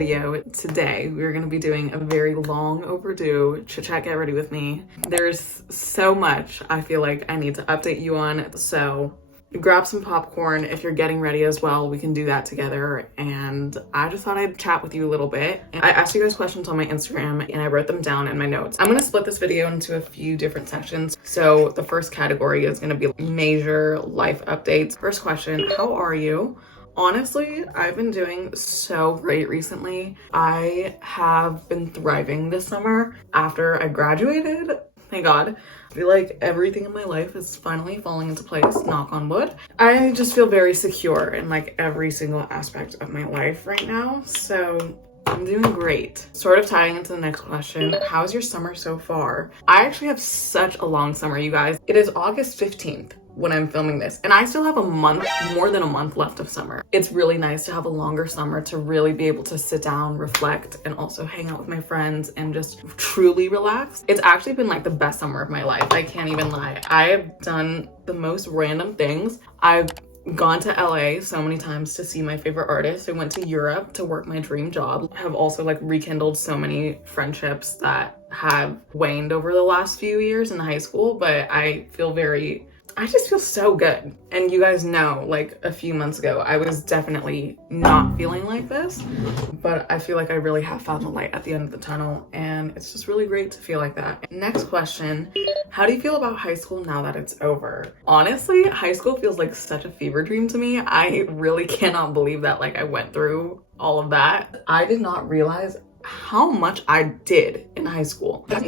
video today. We're going to be doing a very long overdue chit chat get ready with me. There's so much I feel like I need to update you on, so grab some popcorn. If you're getting ready as well, we can do that together. And I just thought I'd chat with you a little bit. I asked you guys questions on my Instagram and I wrote them down in my notes. I'm gonna split this video into a few different sections. So the first category is gonna be major life updates. First question, how are you? Honestly, I've been doing so great recently. I have been thriving this summer after I graduated. Thank God. I feel like everything in my life is finally falling into place, knock on wood. I just feel very secure in like every single aspect of my life right now. So I'm doing great. Sort of tying into the next question, how's your summer so far? I actually have such a long summer, you guys. It is August 15th. When I'm filming this, and I still have a month, more than a month left of summer. It's really nice to have a longer summer to really be able to sit down, reflect, and also hang out with my friends and just truly relax. It's actually been like the best summer of my life. I can't even lie. I've done the most random things. I've gone to LA so many times to see my favorite artists. I went to Europe to work my dream job. I have also like rekindled so many friendships that have waned over the last few years in high school, but I just feel so good. And you guys know, like a few months ago, I was definitely not feeling like this, but I feel like I really have found the light at the end of the tunnel, and it's just really great to feel like that. Next question, how do you feel about high school now that it's over? Honestly, high school feels like such a fever dream to me. I really cannot believe that like I went through all of that. I did not realize how much I did in high school. Like,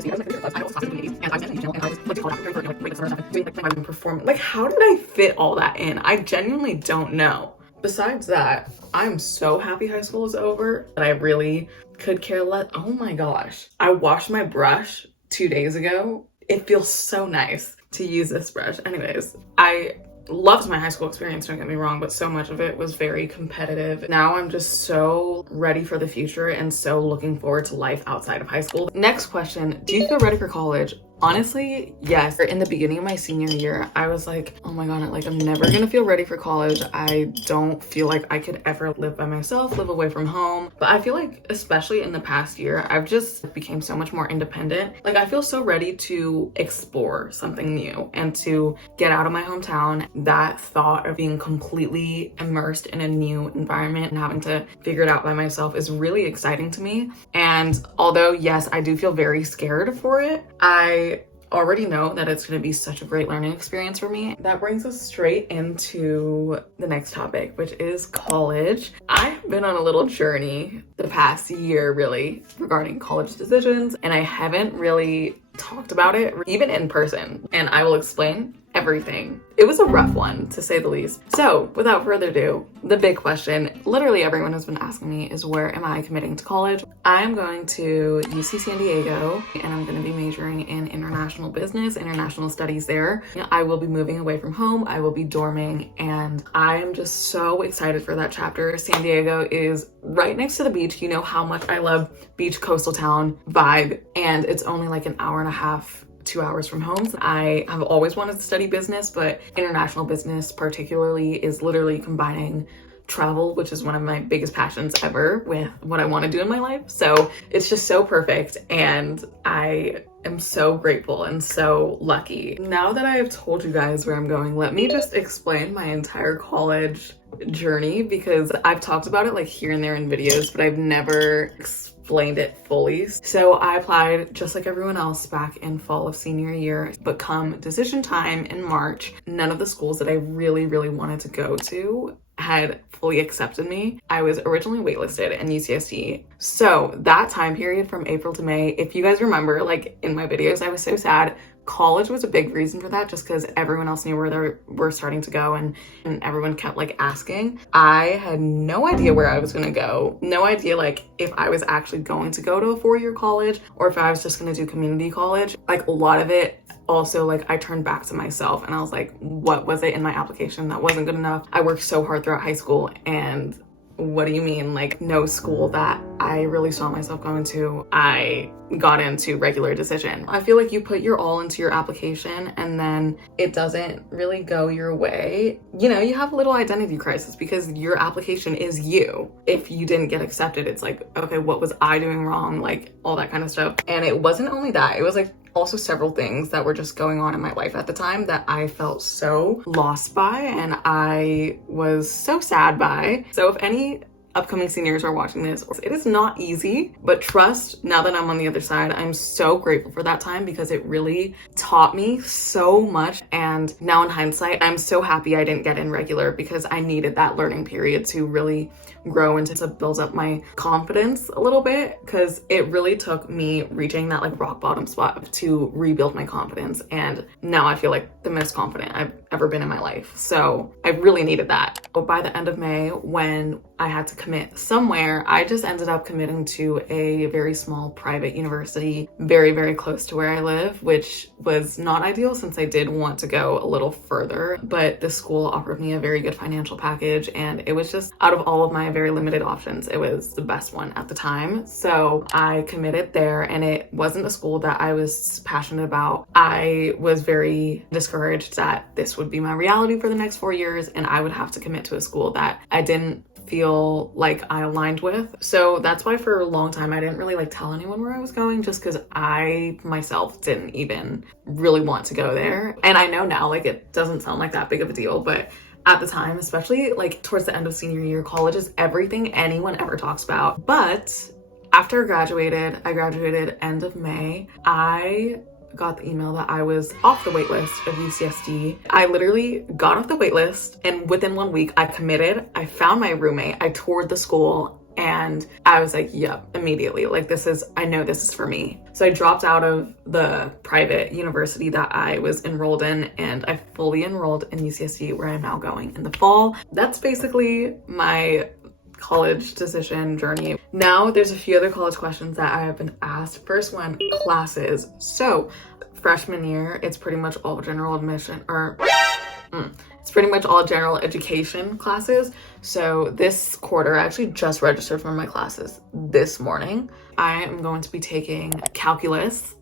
how did I fit all that in? I genuinely don't know. Besides that, I'm so happy high school is over that I really could care less. Oh my gosh. I washed my brush 2 days ago. It feels so nice to use this brush. Anyways, I loved my high school experience, don't get me wrong, but so much of it was very competitive. Now I'm just so ready for the future and so looking forward to life outside of high school. Next question, do you feel ready for college? Honestly, yes. In the beginning of my senior year, I was like, oh my God, like I'm never gonna feel ready for college. I don't feel like I could ever live by myself, live away from home. But I feel like, especially in the past year, I've just became so much more independent. Like I feel so ready to explore something new and to get out of my hometown. That thought of being completely immersed in a new environment and having to figure it out by myself is really exciting to me. And although, yes, I do feel very scared for it, I already know that it's going to be such a great learning experience for me. That brings us straight into the next topic, which is college. I've been on a little journey the past year, really, regarding college decisions, and I haven't really talked about it, even in person, and I will explain everything. It was a rough one, to say the least. So without further ado, the big question literally everyone has been asking me is, where am I committing to college? I'm going to UC San Diego, and I'm going to be majoring in international business, international studies there. I will be moving away from home. I will be dorming, and I'm just so excited for that chapter. San Diego is right next to the beach. You know how much I love beach, coastal town vibe, and it's only like an hour and a half, 2 hours from home. I have always wanted to study business, but international business particularly is literally combining travel, which is one of my biggest passions ever, with what I want to do in my life. So it's just so perfect, and I am so grateful and so lucky. Now that I have told you guys where I'm going, let me just explain my entire college journey, because I've talked about it like here and there in videos, but I've never explained it fully. So I applied just like everyone else back in fall of senior year, but come decision time in March, none of the schools that I really wanted to go to had fully accepted me. I was originally waitlisted in UCSD. So that time period from April to May, if you guys remember, like in my videos, I was so sad. College was a big reason for that, just because everyone else knew where they were starting to go, and everyone kept like asking. I had no idea where I was going to go. No idea like if I was actually going to go to a 4-year college or if I was just going to do community college. Like a lot of it also, like I turned back to myself and I was like, what was it in my application that wasn't good enough? I worked so hard throughout high school and what do you mean? Like, no school that I really saw myself going to, I got into regular decision. I feel like you put your all into your application and then it doesn't really go your way. You know, you have a little identity crisis because your application is you. If you didn't get accepted, it's like, okay, what was I doing wrong? Like, all that kind of stuff. And it wasn't only that, it was like also several things that were just going on in my life at the time that I felt so lost by and I was so sad by. So if any upcoming seniors are watching this, it is not easy, but trust, now that I'm on the other side, I'm so grateful for that time because it really taught me so much. And now in hindsight, I'm so happy I didn't get in regular because I needed that learning period to really grow and to build up my confidence a little bit, because it really took me reaching that like rock bottom spot to rebuild my confidence. And now I feel like the most confident I've ever been in my life. So I really needed that. But by the end of May, when I had to commit somewhere, I just ended up committing to a very small private university, very, very close to where I live, which was not ideal since I did want to go a little further. But the school offered me a very good financial package, and it was just, out of all of my very limited options, it was the best one at the time. So I committed there, and it wasn't a school that I was passionate about. I was very discouraged that this would be my reality for the next 4 years, and I would have to commit to a school that I didn't feel like I aligned with. So that's why for a long time I didn't really like tell anyone where I was going, just because I myself didn't even really want to go there. And I know now, like, it doesn't sound like that big of a deal, but at the time, especially like towards the end of senior year, college is everything anyone ever talks about. But after I graduated end of May, I got the email that I was off the wait list of UCSD. I literally got off the wait list, and within 1 week I committed. I found my roommate, I toured the school, and I was like, yep, immediately, like, I know this is for me. So I dropped out of the private university that I was enrolled in, and I fully enrolled in UCSD, where I'm now going in the fall. That's basically my college decision journey. Now there's a few other college questions that I have been asked. First one, classes. So freshman year, it's pretty much all general admission, or it's pretty much all general education classes. So this quarter, I actually just registered for my classes this morning. I am going to be taking calculus,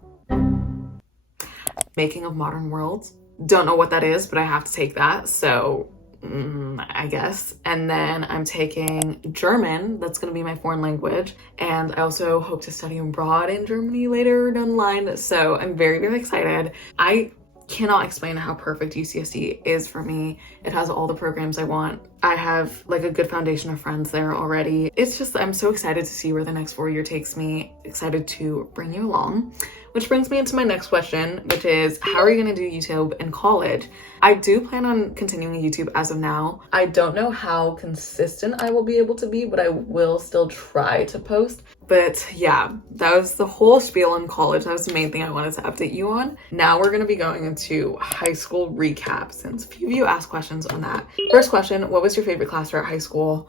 making of modern worlds. Don't know what that is, but I have to take that. So I guess. And then I'm taking German. That's going to be my foreign language. And I also hope to study abroad in Germany later down the line. So I'm very, very excited. I cannot explain how perfect UCSD is for me. It has all the programs I want. I have like a good foundation of friends there already. It's just, I'm so excited to see where the next 4 year takes me. Excited to bring you along. Which brings me into my next question, which is, how are you going to do YouTube in college? I do plan on continuing YouTube as of now. I don't know how consistent I will be able to be, but I will still try to post. But yeah, that was the whole spiel in college. That was the main thing I wanted to update you on. Now we're going to be going into high school recap, since a few of you asked questions on that. First question, what was your favorite class throughout high school?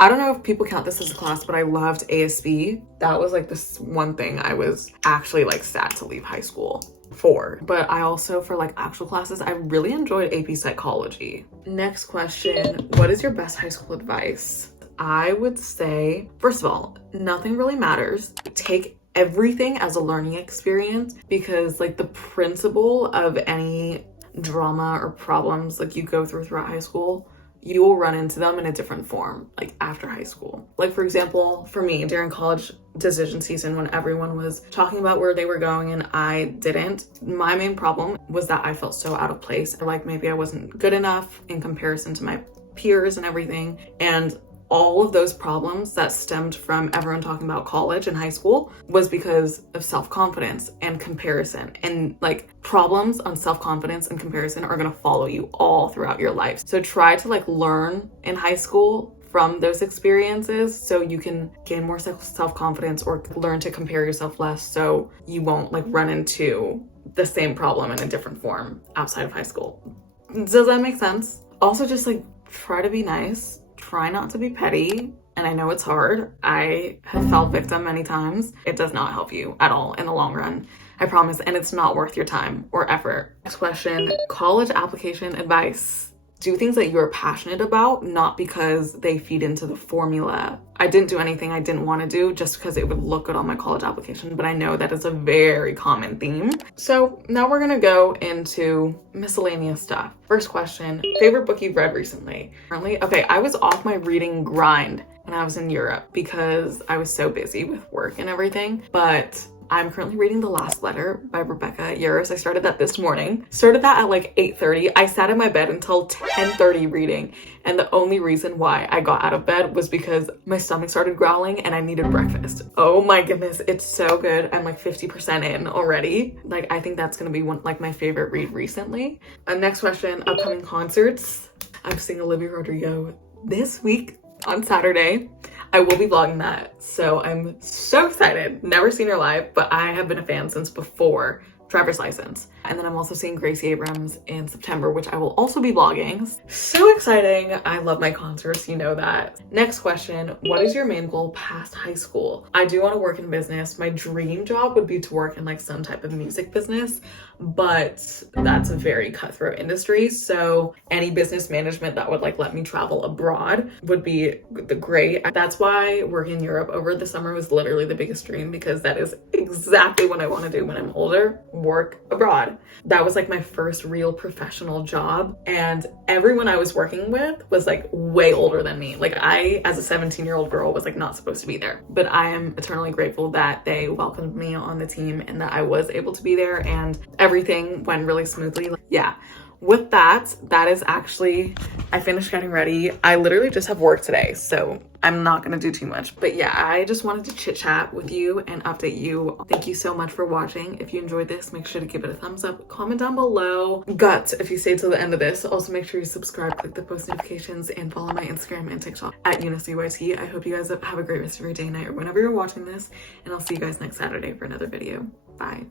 I don't know if people count this as a class, but I loved ASB. That was like this one thing I was actually like sad to leave high school for. But I also, for like actual classes, I really enjoyed AP Psychology. Next question, what is your best high school advice? I would say, first of all, nothing really matters. Take everything as a learning experience, because like the principle of any drama or problems like you go throughout high school, you will run into them in a different form, like after high school. Like for example, for me during college decision season, when everyone was talking about where they were going and I didn't, my main problem was that I felt so out of place, or like maybe I wasn't good enough in comparison to my peers and everything. And all of those problems that stemmed from everyone talking about college and high school was because of self-confidence and comparison. And like problems on self-confidence and comparison are gonna follow you all throughout your life. So try to like learn in high school from those experiences so you can gain more self-confidence, or learn to compare yourself less so you won't like run into the same problem in a different form outside of high school. Does that make sense? Also, just like try to be nice. Try not to be petty. And I know it's hard. I have felt victim many times. It does not help you at all in the long run. I promise. And it's not worth your time or effort. Next question, college application advice. do things that you're passionate about, not because they feed into the formula. I didn't do anything I didn't want to do just because it would look good on my college application, but I know that is a very common theme. So now we're gonna go into miscellaneous stuff. First question, favorite book you've read recently? Currently, okay, I was off my reading grind when I was in Europe because I was so busy with work and everything, but I'm currently reading The Last Letter by Rebecca Yarros. I started that this morning. Started that at like 8:30. I sat in my bed until 10:30 reading. And the only reason why I got out of bed was because my stomach started growling and I needed breakfast. Oh my goodness, it's so good. I'm like 50% in already. Like, I think that's gonna be one like my favorite read recently. Next question, upcoming concerts. I'm seeing Olivia Rodrigo this week on Saturday. I will be vlogging that, so I'm so excited. Never seen her live, but I have been a fan since before Driver's License. And then I'm also seeing Gracie Abrams in September, which I will also be vlogging. So exciting. I love my concerts, you know that. Next question, what is your main goal past high school? I do want to work in business. My dream job would be to work in like some type of music business, but that's a very cutthroat industry. So any business management that would like let me travel abroad would be great. That's why working in Europe over the summer was literally the biggest dream, because that is exactly what I want to do when I'm older, work abroad. That was like my first real professional job, and everyone I was working with was like way older than me. Like, I, as a 17-year-old girl, was like not supposed to be there, but I am eternally grateful that they welcomed me on the team and that I was able to be there, and everything went really smoothly. Yeah. With that, that is actually, I finished getting ready. I literally just have work today, so I'm not gonna do too much. But yeah, I just wanted to chit chat with you and update you. Thank you so much for watching. If you enjoyed this, make sure to give it a thumbs up, comment down below. Guts, if you stayed till the end of this. Also make sure you subscribe, click the post notifications, and follow my Instagram and TikTok at Unice, you-nis. I hope you guys have a great rest of your day, night, or whenever you're watching this, and I'll see you guys next Saturday for another video. Bye.